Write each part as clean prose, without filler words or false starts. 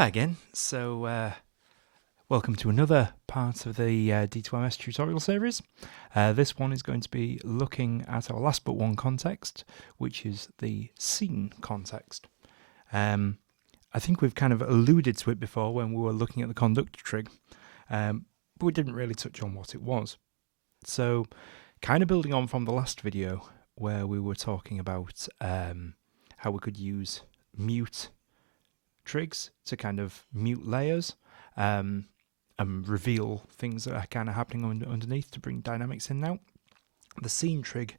Hi again. Welcome to another part of the D2MS tutorial series. This one is going to be looking at our last but one context, which is the scene context. I think we've kind of alluded to it before when we were looking at the conductor trig, but we didn't really touch on what it was. So, kind of building on from the last video where we were talking about how we could use mute trigs to kind of mute layers and reveal things that are kind of happening underneath to bring dynamics in now. The scene trig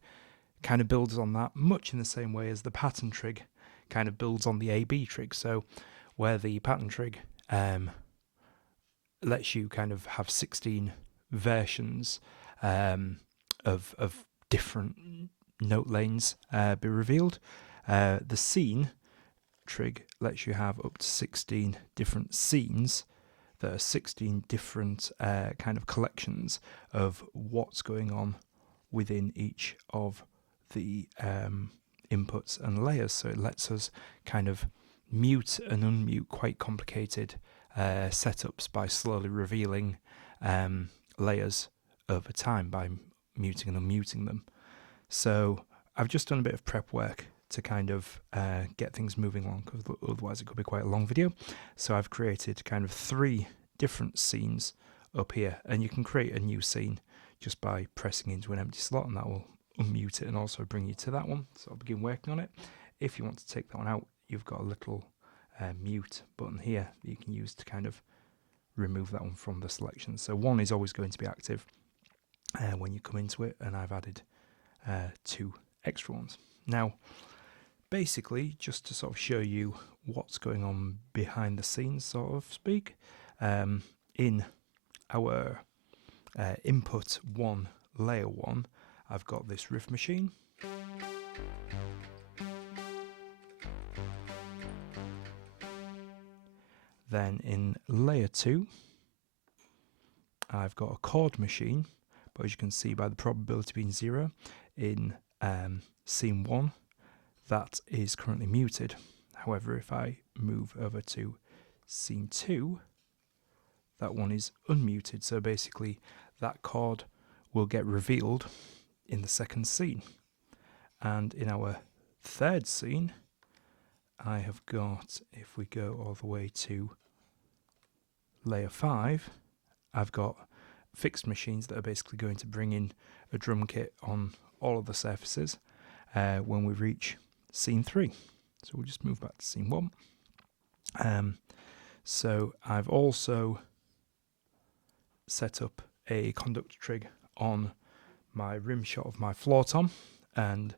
kind of builds on that much in the same way as the pattern trig kind of builds on the AB trig. So where the pattern trig lets you kind of have 16 versions of different note lanes be revealed, the scene trig lets you have up to 16 different scenes that are 16 different kind of collections of what's going on within each of the inputs and layers. So it lets us kind of mute and unmute quite complicated setups by slowly revealing layers over time by muting and unmuting them. So I've just done a bit of prep work to kind of get things moving along, because otherwise it could be quite a long video. So I've created kind of 3 different scenes up here, and you can create a new scene just by pressing into an empty slot, and that will unmute it and also bring you to that one. So I'll begin working on it. If you want to take that one out, you've got a little mute button here that you can use to kind of remove that one from the selection. So 1 is always going to be active when you come into it, and I've added 2 extra ones. Now, basically, just to sort of show you what's going on behind the scenes, sort of speak, in our input 1, layer 1, I've got this riff machine. Then in layer 2, I've got a chord machine, but as you can see by the probability being 0, in scene 1, that is currently muted. However, if I move over to scene 2, that one is unmuted. So basically that chord will get revealed in the second scene. And in our third scene, I have got, if we go all the way to layer 5, I've got fixed machines that are basically going to bring in a drum kit on all of the surfaces when we reach scene 3. So we'll just move back to scene 1. So I've also set up a conductor trig on my rim shot of my floor tom, and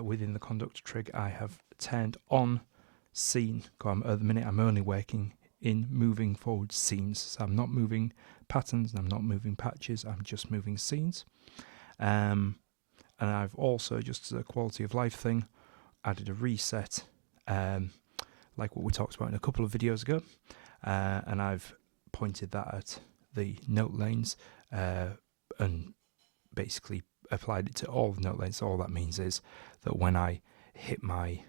within the conductor trig I have turned on scene. At the minute I'm only working in moving forward scenes, so I'm not moving patterns and I'm not moving patches, I'm just moving scenes. And I've also, just as a quality of life thing, added a reset, like what we talked about in a couple of videos ago, and I've pointed that at the note lanes and basically applied it to all the note lanes. So all that means is that when I hit my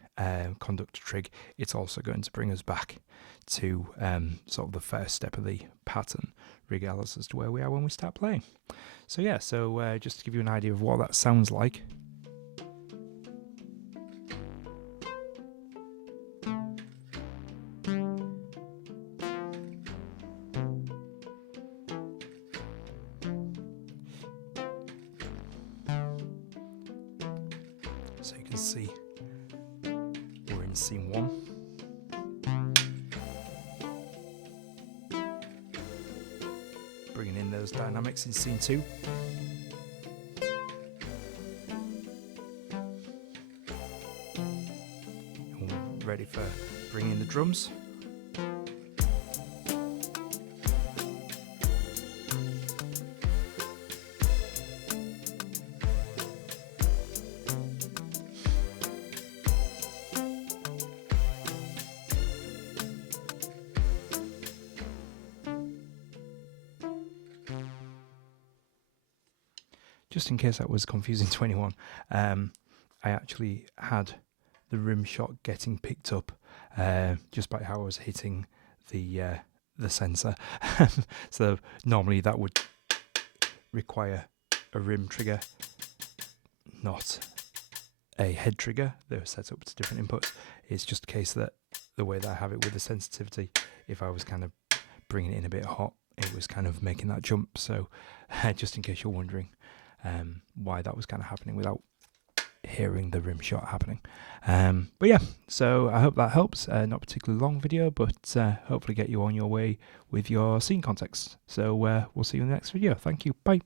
conductor trig, it's also going to bring us back to sort of the first step of the pattern, regardless as to where we are when we start playing. So yeah, just to give you an idea of what that sounds like. So you can see we're in scene 1. Bringing in those dynamics in scene 2. And we're ready for bringing in the drums. Just in case that was confusing to anyone, I actually had the rim shot getting picked up just by how I was hitting the sensor. So normally that would require a rim trigger, not a head trigger. They're set up to different inputs. It's just a case that the way that I have it with the sensitivity, if I was kind of bringing it in a bit hot, it was kind of making that jump. So just in case you're wondering why that was kind of happening without hearing the rim shot happening. But yeah, so I hope that helps. Not a particularly long video, but hopefully get you on your way with your scene context. So we'll see you in the next video. Thank you. Bye.